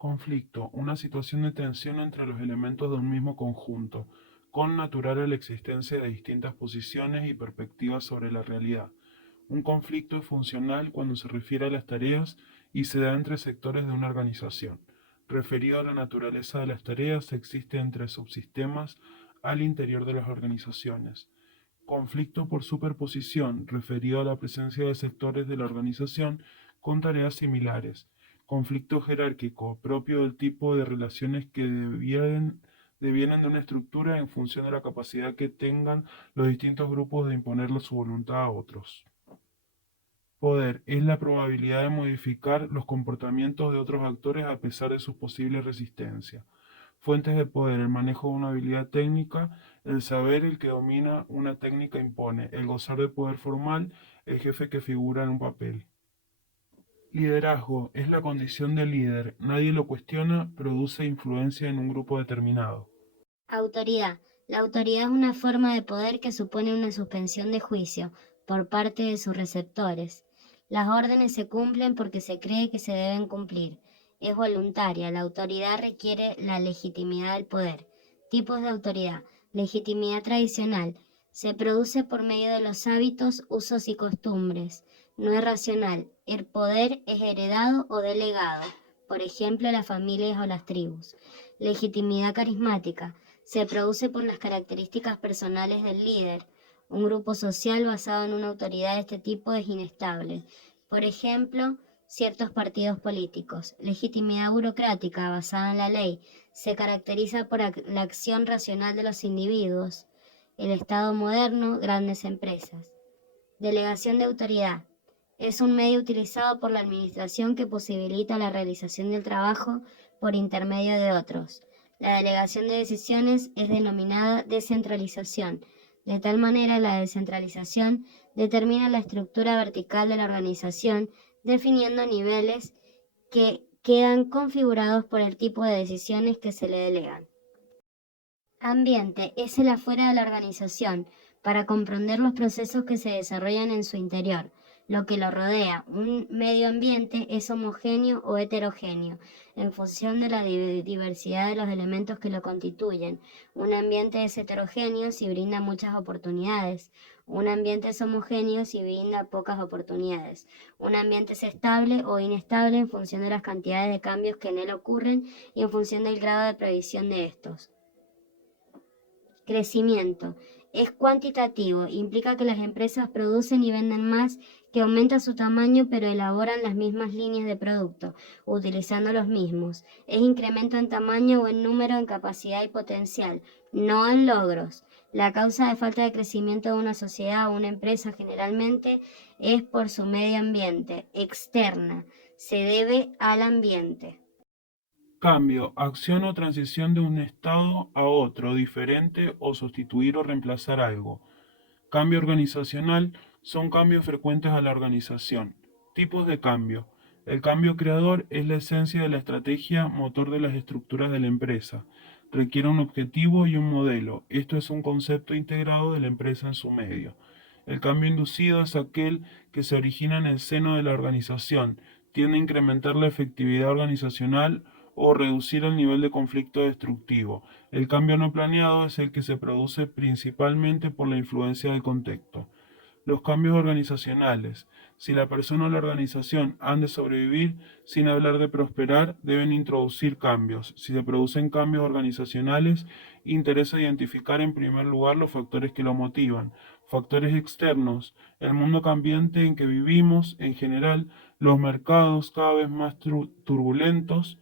Conflicto, una situación de tensión entre los elementos de un mismo conjunto, con natural a la existencia de distintas posiciones y perspectivas sobre la realidad. Un conflicto es funcional cuando se refiere a las tareas y se da entre sectores de una organización. Referido a la naturaleza de las tareas, existe entre subsistemas al interior de las organizaciones. Conflicto por superposición, referido a la presencia de sectores de la organización con tareas similares. Conflicto jerárquico, propio del tipo de relaciones que devienen de una estructura en función de la capacidad que tengan los distintos grupos de imponerle su voluntad a otros. Poder es la probabilidad de modificar los comportamientos de otros actores a pesar de sus posibles resistencias. Fuentes de poder, el manejo de una habilidad técnica, el saber, el que domina una técnica impone, el gozar de poder formal, el jefe que figura en un papel. Liderazgo es la condición del líder, nadie lo cuestiona, produce influencia en un grupo determinado. Autoridad. La autoridad es una forma de poder que supone una suspensión de juicio por parte de sus receptores. Las órdenes se cumplen porque se cree que se deben cumplir. Es voluntaria. La autoridad requiere la legitimidad del poder. Tipos de autoridad. Legitimidad tradicional. Se produce por medio de los hábitos, usos y costumbres. No es racional. El poder es heredado o delegado. Por ejemplo, las familias o las tribus. Legitimidad carismática. Se produce por las características personales del líder. Un grupo social basado en una autoridad de este tipo es inestable. Por ejemplo, ciertos partidos políticos. Legitimidad burocrática basada en la ley. Se caracteriza por la acción racional de los individuos. El Estado moderno, grandes empresas. Delegación de autoridad. Es un medio utilizado por la administración que posibilita la realización del trabajo por intermedio de otros. La delegación de decisiones es denominada descentralización. De tal manera, la descentralización determina la estructura vertical de la organización, definiendo niveles que quedan configurados por el tipo de decisiones que se le delegan. Ambiente es el afuera de la organización, para comprender los procesos que se desarrollan en su interior. Lo que lo rodea, un medio ambiente, es homogéneo o heterogéneo, en función de la diversidad de los elementos que lo constituyen. Un ambiente es heterogéneo si brinda muchas oportunidades. Un ambiente es homogéneo si brinda pocas oportunidades. Un ambiente es estable o inestable en función de las cantidades de cambios que en él ocurren y en función del grado de previsión de estos. Crecimiento. Es cuantitativo, implica que las empresas producen y venden más, que aumenta su tamaño pero elaboran las mismas líneas de producto, utilizando los mismos. Es incremento en tamaño o en número, en capacidad y potencial, no en logros. La causa de falta de crecimiento de una sociedad o una empresa generalmente es por su medio ambiente, externa, se debe al ambiente. Cambio, acción o transición de un estado a otro, diferente o sustituir o reemplazar algo. Cambio organizacional son cambios frecuentes a la organización. Tipos de cambio. El cambio creador es la esencia de la estrategia motor de las estructuras de la empresa. Requiere un objetivo y un modelo. Esto es un concepto integrado de la empresa en su medio. El cambio inducido es aquel que se origina en el seno de la organización, tiende a incrementar la efectividad organizacional o reducir el nivel de conflicto destructivo. El cambio no planeado es el que se produce principalmente por la influencia del contexto. Los cambios organizacionales. Si la persona o la organización han de sobrevivir, sin hablar de prosperar, deben introducir cambios. Si se producen cambios organizacionales, interesa identificar en primer lugar los factores que lo motivan. Factores externos. El mundo cambiante en que vivimos, en general, los mercados cada vez más turbulentos,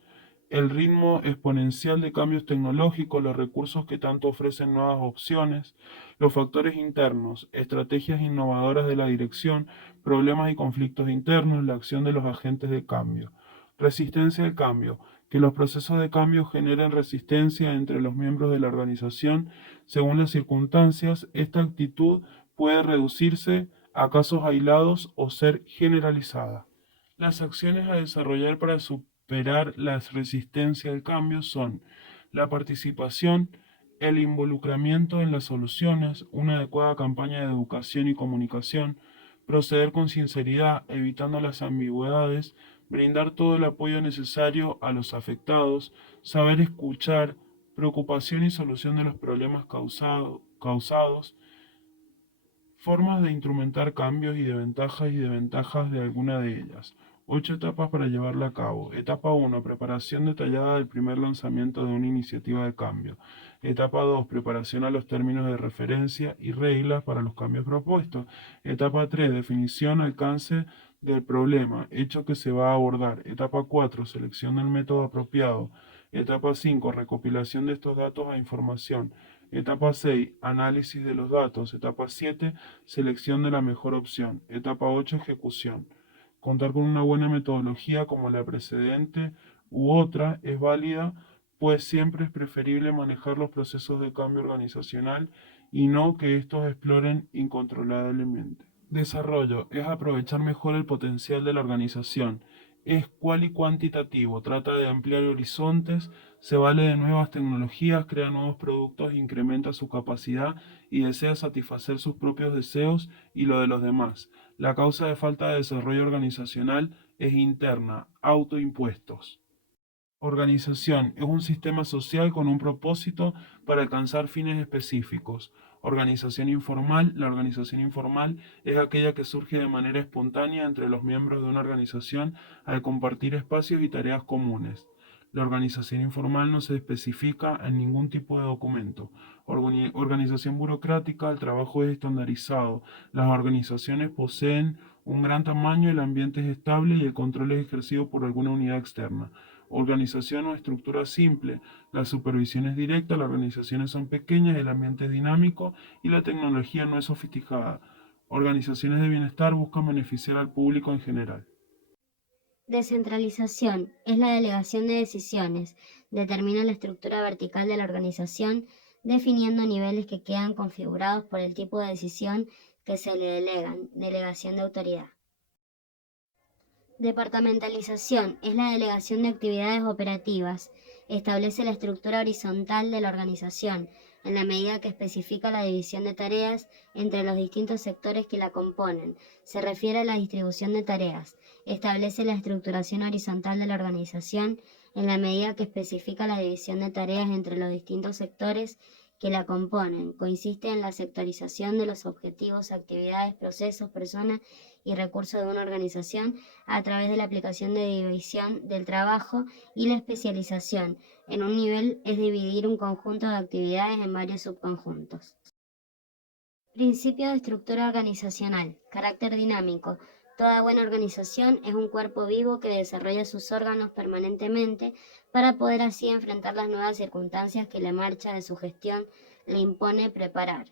el ritmo exponencial de cambios tecnológicos, los recursos que tanto ofrecen nuevas opciones, los factores internos, estrategias innovadoras de la dirección, problemas y conflictos internos, la acción de los agentes de cambio. Resistencia al cambio, que los procesos de cambio generen resistencia entre los miembros de la organización según las circunstancias. Esta actitud puede reducirse a casos aislados o ser generalizada. Las acciones a desarrollar para superar la resistencia al cambio son la participación, el involucramiento en las soluciones, una adecuada campaña de educación y comunicación, proceder con sinceridad, evitando las ambigüedades, brindar todo el apoyo necesario a los afectados, saber escuchar, preocupación y solución de los problemas causados, formas de instrumentar cambios y desventajas de alguna de ellas. 8 etapas para llevarla a cabo. Etapa 1. Preparación detallada del primer lanzamiento de una iniciativa de cambio. Etapa 2. Preparación a los términos de referencia y reglas para los cambios propuestos. Etapa 3. Definición, alcance del problema, hecho que se va a abordar. Etapa 4. Selección del método apropiado. Etapa 5. Recopilación de estos datos a información. Etapa 6. Análisis de los datos. Etapa 7. Selección de la mejor opción. Etapa 8. Ejecución. Contar con una buena metodología como la precedente u otra es válida, pues siempre es preferible manejar los procesos de cambio organizacional y no que estos exploren incontrolablemente. Desarrollo es aprovechar mejor el potencial de la organización. Es cual y cuantitativo, trata de ampliar horizontes, se vale de nuevas tecnologías, crea nuevos productos, incrementa su capacidad y desea satisfacer sus propios deseos y lo de los demás. La causa de falta de desarrollo organizacional es interna, autoimpuestos. Organización es un sistema social con un propósito para alcanzar fines específicos. Organización informal. La organización informal es aquella que surge de manera espontánea entre los miembros de una organización al compartir espacios y tareas comunes. La organización informal no se especifica en ningún tipo de documento. Organización burocrática. El trabajo es estandarizado. Las organizaciones poseen un gran tamaño, el ambiente es estable y el control es ejercido por alguna unidad externa. Organización o estructura simple. La supervisión es directa, las organizaciones son pequeñas, el ambiente es dinámico y la tecnología no es sofisticada. Organizaciones de bienestar buscan beneficiar al público en general. Descentralización es la delegación de decisiones. Determina la estructura vertical de la organización, definiendo niveles que quedan configurados por el tipo de decisión que se le delegan. Delegación de autoridad. Departamentalización es la delegación de actividades operativas. Establece la estructura horizontal de la organización, en la medida que especifica la división de tareas entre los distintos sectores que la componen. Se refiere a la distribución de tareas. Establece la estructuración horizontal de la organización, en la medida que especifica la división de tareas entre los distintos sectores que la componen. Consiste en la sectorización de los objetivos, actividades, procesos, personas y recursos de una organización a través de la aplicación de división del trabajo y la especialización. En un nivel es dividir un conjunto de actividades en varios subconjuntos. Principio de estructura organizacional. Carácter dinámico. Toda buena organización es un cuerpo vivo que desarrolla sus órganos permanentemente para poder así enfrentar las nuevas circunstancias que la marcha de su gestión le impone preparar.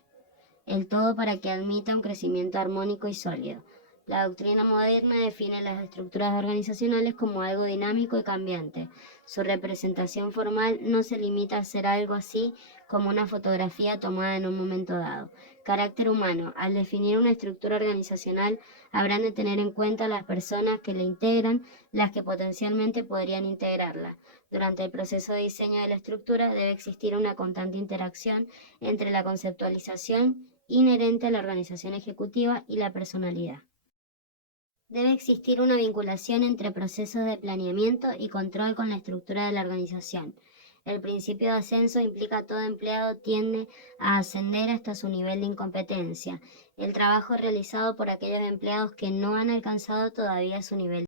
El todo para que admita un crecimiento armónico y sólido. La doctrina moderna define las estructuras organizacionales como algo dinámico y cambiante. Su representación formal no se limita a ser algo así como una fotografía tomada en un momento dado. Carácter humano. Al definir una estructura organizacional, habrán de tener en cuenta las personas que la integran, las que potencialmente podrían integrarla. Durante el proceso de diseño de la estructura debe existir una constante interacción entre la conceptualización inherente a la organización ejecutiva y la personalidad. Debe existir una vinculación entre procesos de planeamiento y control con la estructura de la organización. El principio de ascenso implica que todo empleado tiende a ascender hasta su nivel de incompetencia. El trabajo realizado por aquellos empleados que no han alcanzado todavía su nivel